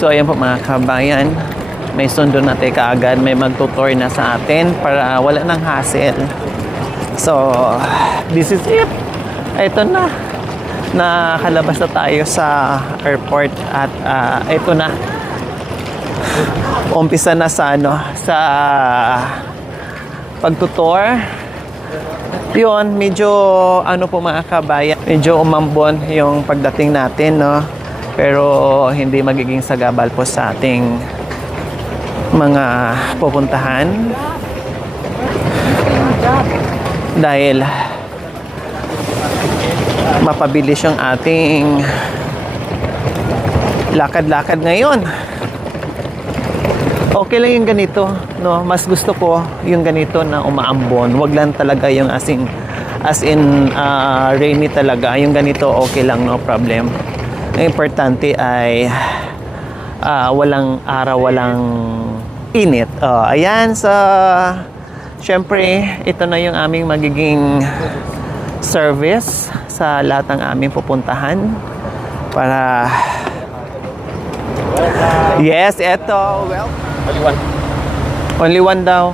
So ayan po mga kabayan, may sundo na tayo kaagad, may magtutour na sa atin para wala nang hassle. So, this is it. Ito na. Nakalabas na tayo sa airport at ito na. Umpisa na sa sa pagtutour. Yun, medyo po mga kabayan, medyo umambon yung pagdating natin, no? Pero hindi magiging sagabal po sa ating mga pupuntahan. Dahil mapabilis yung ating lakad-lakad ngayon. Okay lang yung ganito, no? Mas gusto ko yung ganito na umaambon. Wag lang talaga yung as in rainy talaga. Yung ganito okay lang, no problem. Ang importante ay walang araw, walang init. Ayan, syempre, ito na yung aming magiging service sa lahat ng aming pupuntahan para yes, eto. Well, only one. Only one daw.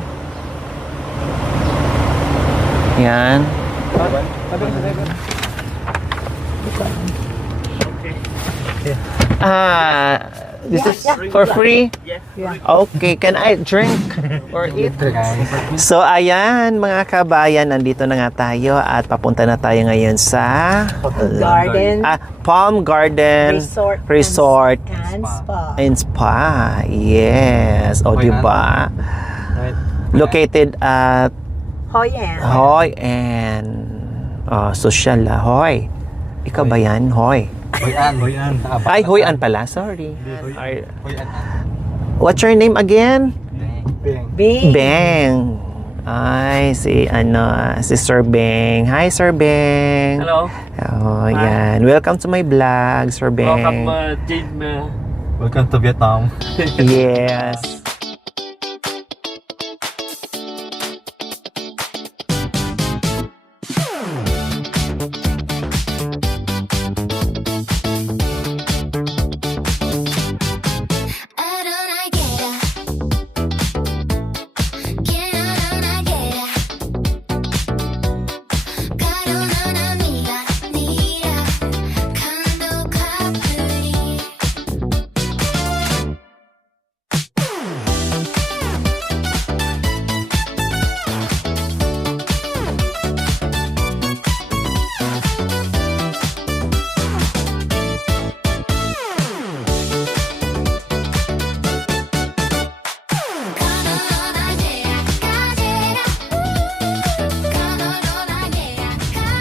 Yan. This is for free? Yeah. Okay, can I drink or eat? So, ayan mga kabayan, nandito na nga tayo at papunta na tayo ngayon sa Garden. Palm Garden Resort and Spa. and Spa. Yes. O, diba? Located at Hoi An. Hoi An. Social Hoi. Ikaw ba yan? Hoi. Hoi An. Ay, Hoi An pala. Sorry. Hoi An. What's your name again? Bing. Beng. Ay, si Sir Beng. Hi, Sir Beng. Hello. Oh, yan. Welcome to my vlog, Sir Beng. Welcome, Jim. Welcome to Vietnam. Yes.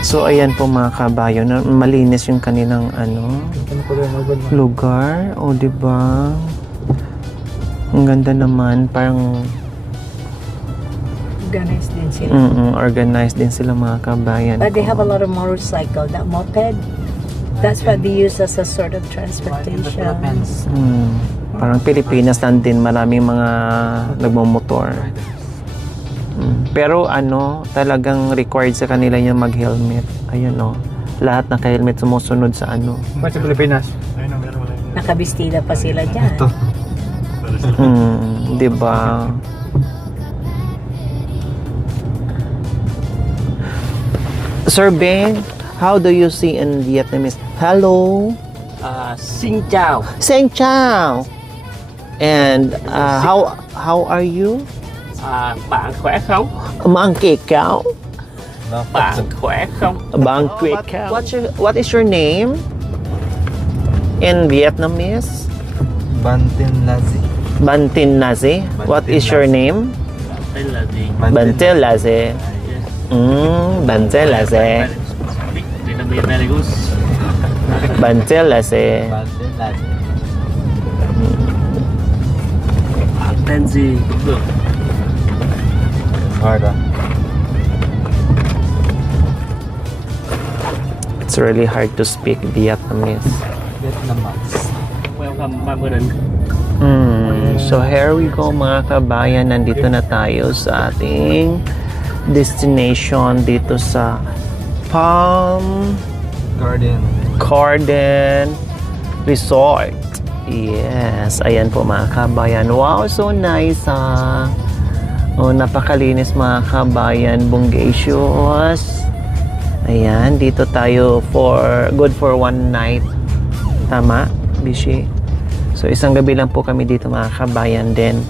So, ayan po mga kabayan, malinis yung kanilang lugar. O, diba? Ang ganda naman. Parang Organized din sila. organized din sila mga kabayan. But they have a lot of motorcycle. That moped, that's what they use as a sort of transportation. Parang Pilipinas lang din, maraming mga nagmamotor. Pero talagang required sa kanila yung mag-helmet. Ayun lahat naka-helmet, sumusunod sa Sa Pilipinas. Nakabistida pa sila dyan. Diba? Sir Ben, how do you see in Vietnamese? Hello. Xin chào. Xin chào. And how are you? Bạn khỏe không? Mang kê cáo. Bạn khỏe không? Bang kê cáo. What is your name in Vietnamese? Bantin Lazi. Bantin Nazi. What is your name? Tên là gì? Bantin Lazi. Bantin Lazi. Vietnamese very good. Bantin Lazi. Bantin Lazi. Tên gì cũng được. It's really hard to speak Vietnamese. Welcome 30 định. So here we go mga kabayan, nandito na tayo sa ating destination dito sa Palm Garden Garden Resort. Yes, ayan po mga kabayan. Wow, so nice ah. Oh, napakalinis mga kabayan. Bungacious. Ayan, dito tayo good for one night. Tama, Bishi? So, isang gabi lang po kami dito mga kabayan. Then,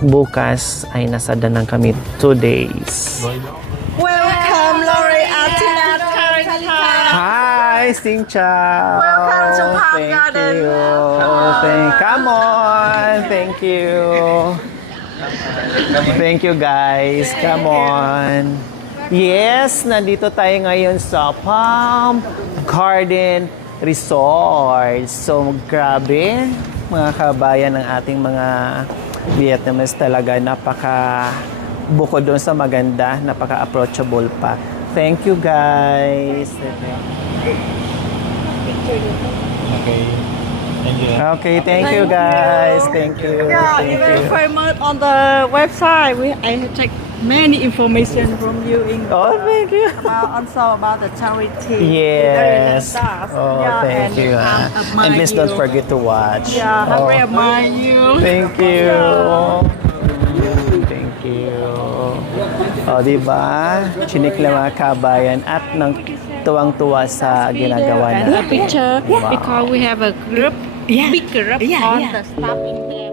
bukas ay nasa Danang kami 2 days. Welcome, Lori Atina Hi, Sing Chow. Welcome to Park Thank Garden. you. Come on. Thank you. Thank you, guys. Come on. Yes, nandito tayo ngayon sa Palm Garden Resort. So, grabe, mga kabayan ng ating mga Vietnamese talaga. Bukod doon sa maganda, napaka-approachable pa. Thank you, guys. Okay. Thank you. Okay, thank you, guys. Thank you. Yeah, Thank you're very you. famous on the website. I have checked many information from you in Oh, thank you. also about the charity. Yes. Stuff. Oh, Yeah, thank and you. And please don't forget to watch. Yeah, I Oh, very admire you. thank you. Thank you. O, diba? Chinikla mga kabayan at nang tuwang-tuwa sa ginagawa And na. a picture Wow. because we have a group, big group on the stuff in there.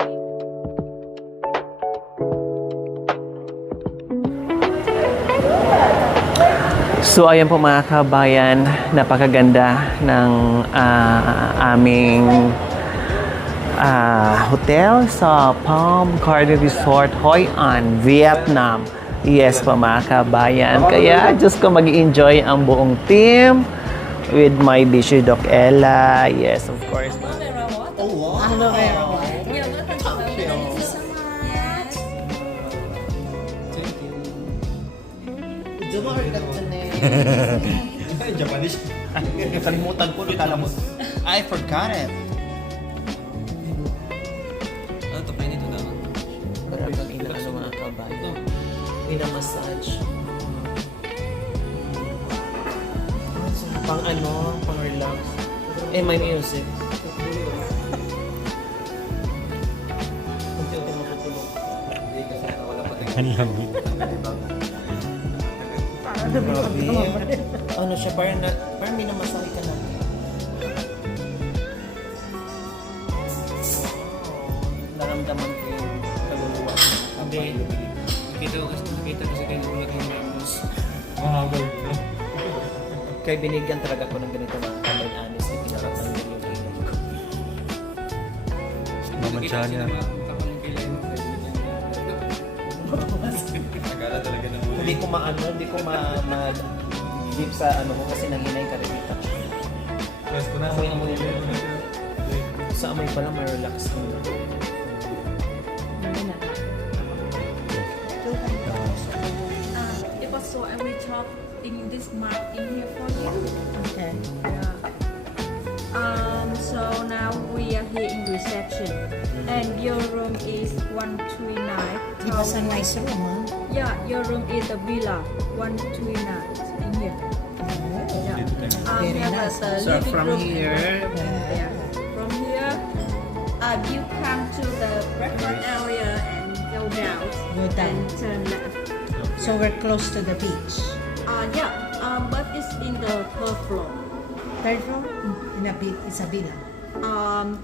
So, ayan po mga kabayan, napakaganda ng aming hotel sa Palm Garden Resort, Hoi An, Vietnam. Yes po mga kabayan. Kaya, just ko mag-enjoy ang buong team with my Bishi Doc Ella. Yes, of course. Japanese. Kalimutan ko, kala mo. I forgot it. Ano to? Kainin ito daw. Parang inaano mga kabayan. Pinamassage. Pang ano, pang relax. Eh, may music. Unti-unti makatulog. Ang lamig. Grabe. Ano siya, parang minamasahe ka natin. Naramdaman ko yung kaluluwa. Hindi. Nakita kasi kayo nagulat ng members. Mahabol. Kaya binigyan talaga ko ng ganito mga kamay honest na pinaratan niya yung ilong ko. Mamansya niya. Hindi ko ma-deep sa ano ko kasi nanginay ka rin ito. Amoy-amoy yun. Sa amoy pala may relax ko. It was so I will talk in this mark in here for you. Okay. Yeah. So now we are here in reception, and your room is 139. It was a nice room, huh? Yeah, your room is a villa 139 in here. Yeah. Very Have nice. the So living from room here, yeah. From here, you come to the breakfast area and go down. Go down. And turn left. So we're close to the beach. Yeah. But it's in the third floor. Third floor? It's a villa.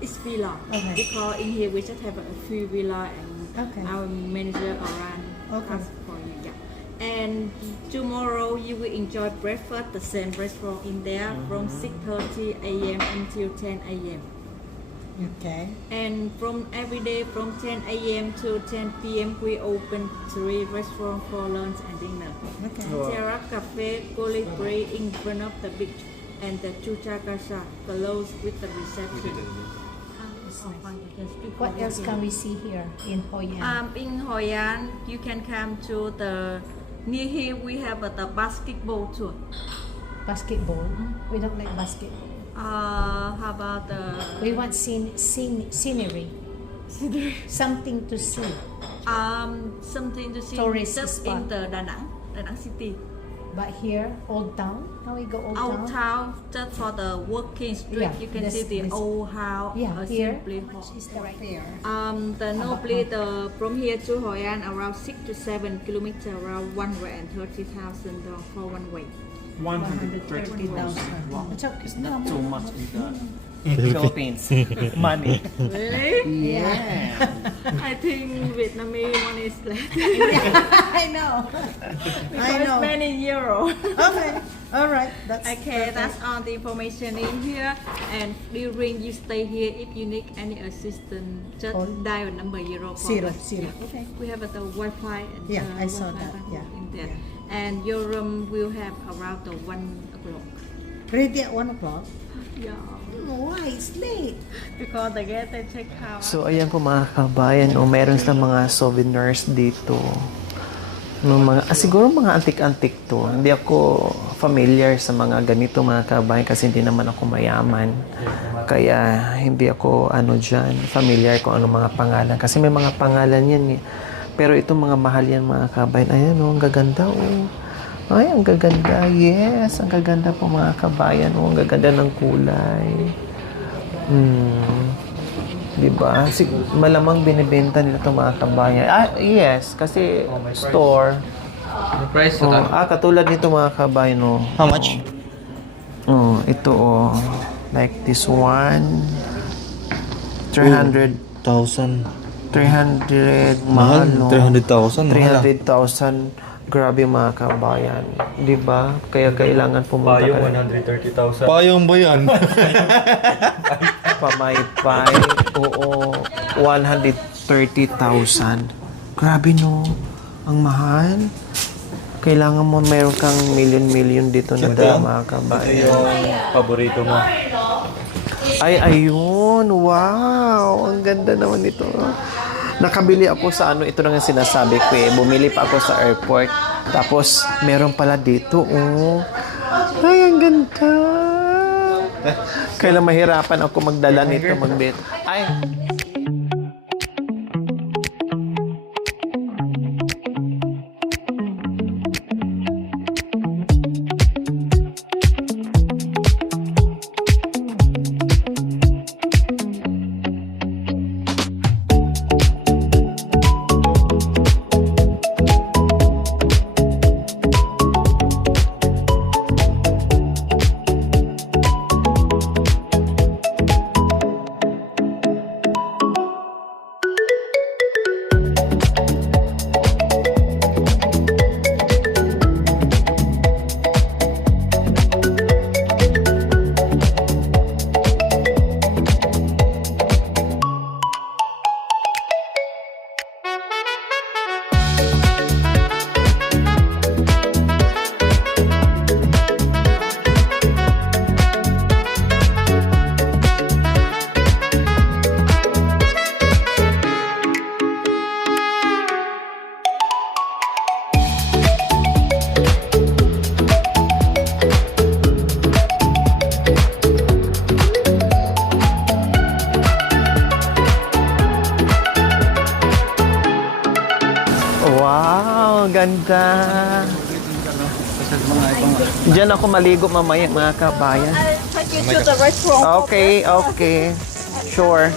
It's villa. Okay. Because in here we just have a few villa and Okay. our manager around Okay. us for you. Yeah. And tomorrow you will enjoy breakfast, the same restaurant in there from 6:30 a.m. until 10 a.m. Okay. And from every day from 10 a.m. to 10 p.m. we open 3 restaurants for lunch and dinner. Okay. Terrace Cafe, Colibri in front of the beach, and the Chucha Casa close with the reception. What else can we see here in Hoi An? In Hoi An, you can come to the near here. We have the basketball tour. Basketball? We don't like basketball. How about the We want scenery. Something to see. something to see Tourist just spot. in the Da Nang City. But here, Old Town. Now we go Old Old Town. town, just for the working street, Yeah, you can this- see the this- old house. Yeah, here. Simply Hall. Is the fair. The normally from here to Hoi An around 6 to 7 kilometers, around 130,000 for one way. 130,000. It's okay. It's not too much in the Philippines. Money. Really? Yeah. I think Vietnamese money is less. I know. I Because know. many euro. Okay. All right. That's Okay, perfect. that's all the information in here. And during you stay here, if you need any assistance, just Call. dial number 0 for Zero, us. zero. Yeah. Okay. We have the Wi-Fi. And Yeah, I saw Wi-Fi that. button Yeah, in there. yeah. And your room will have around the 1 o'clock. Ready at 1 o'clock? Yeah. No, why? It's late. Because the gate they check out. So ayan po mga kabayan, meron silang mga souvenirs dito. No, siguro mga antik-antik to. Hindi ako familiar sa mga ganito mga kabayan kasi hindi naman ako mayaman. Kaya hindi ako familiar kung ano mga pangalan. Kasi may mga pangalan yan eh. Pero itong mga mahal yan mga kabayan. Ayan ang gaganda Ay, ang gaganda. Yes, ang gaganda po mga kabayan. Ang gaganda ng kulay. Diba? Malamang binibenta nila itong mga kabayan. Yes, kasi store. The price sa Katulad nito mga kabayan. How much? Ito like this one. 300. 1,000. 300. Mahal, no? 300,000. 300,000. Grabe mga kabayan. Diba? Kaya kailangan pumunta Payong ka. 130,000. Payong ba yan? Pamaypay. Oo. 130,000. Grabe no. Ang mahal. Kailangan mo meron kang million dito na mga kabayan. yung paborito mo. Ay, ayun. Wow. Ang ganda naman ito. Nakabili ako sa ito na nga sinasabi ko eh. Bumili pa ako sa airport. Tapos, meron pala dito. Ay, ang ganda. Kailan mahirapan ako magdala nito, magbit. Ay. Wow, ganda. Diyan ako maligo mamaya mga kabayan. Take you to the restaurant. Okay. Sure.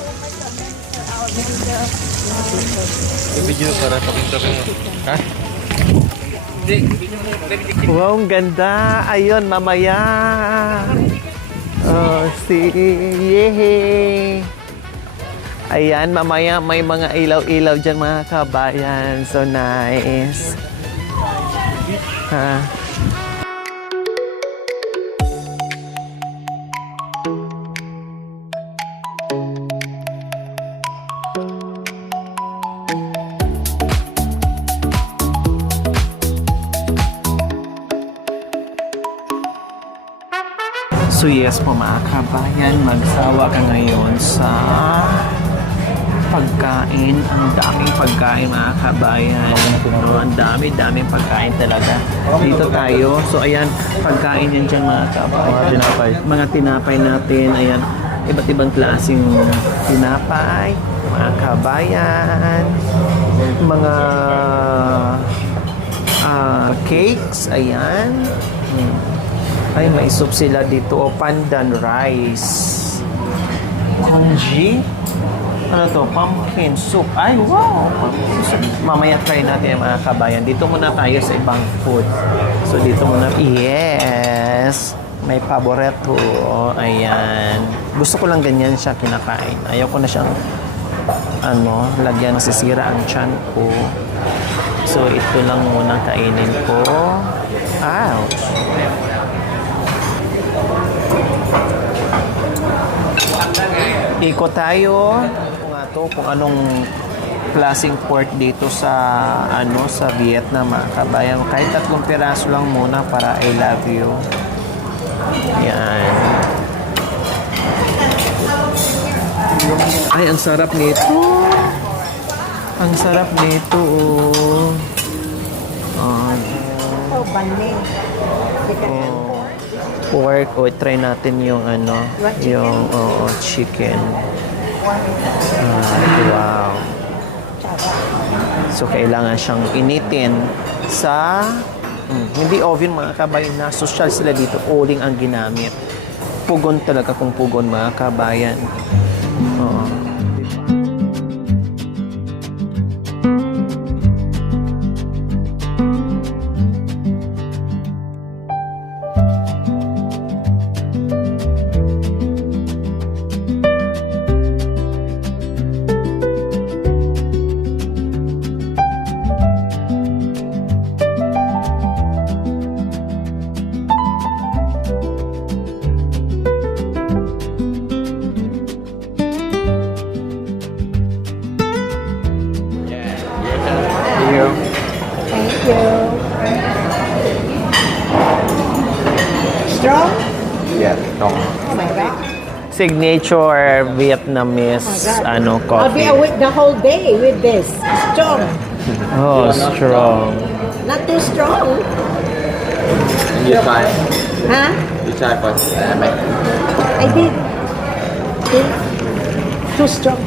Video para pakita ko. Ha? Wow, ang ganda. Ayun, mamaya. Yehey. Ayan, mamaya may mga ilaw-ilaw dyan mga kabayan. So nice. Ha? So yes po mga kabayan, magsawa ka ngayon sa pagkain. Ang daming pagkain mga kabayan. No, ang daming pagkain talaga. Dito tayo. So ayan, pagkain yan dyan mga kabayan. Mga tinapay natin. Ayan, iba't ibang klaseng tinapay. Mga kabayan. Mga cakes. Ayan. Ay, may soup sila dito. O, pandan rice. Congee. Ano to? Pumpkin soup. Ay, wow! Pumpkin soup. Mamaya try natin mga kabayan. Dito muna tayo sa ibang food. So, dito muna. Yes! May paborito. Ayan. Gusto ko lang ganyan siya kinakain. Ayaw ko na siyang lagyan nasisira ang tiyan ko. So, ito lang muna kainin ko. Ouch! Ikot tayo. Kung anong klaseng pork dito sa sa Vietnam, mga kabayan. Kahit 3 piraso lang muna para I love you. Yan. Ay, ang sarap nito. Ang sarap nito. Oh, bande. Pork. O, try natin yung yung chicken. Wow. So, kailangan siyang initin sa hindi oven, mga kabayan. Na social sila dito. Uling ang ginamit. Pugon talaga kung pugon, mga kabayan. Oo. Thank you. Strong? Yeah, no. Oh my God. Signature Vietnamese I'll be coffee. awake the whole day with this. Strong. Oh, strong. Not too strong. You try. Huh? You try first. I make. I did. See? Too strong.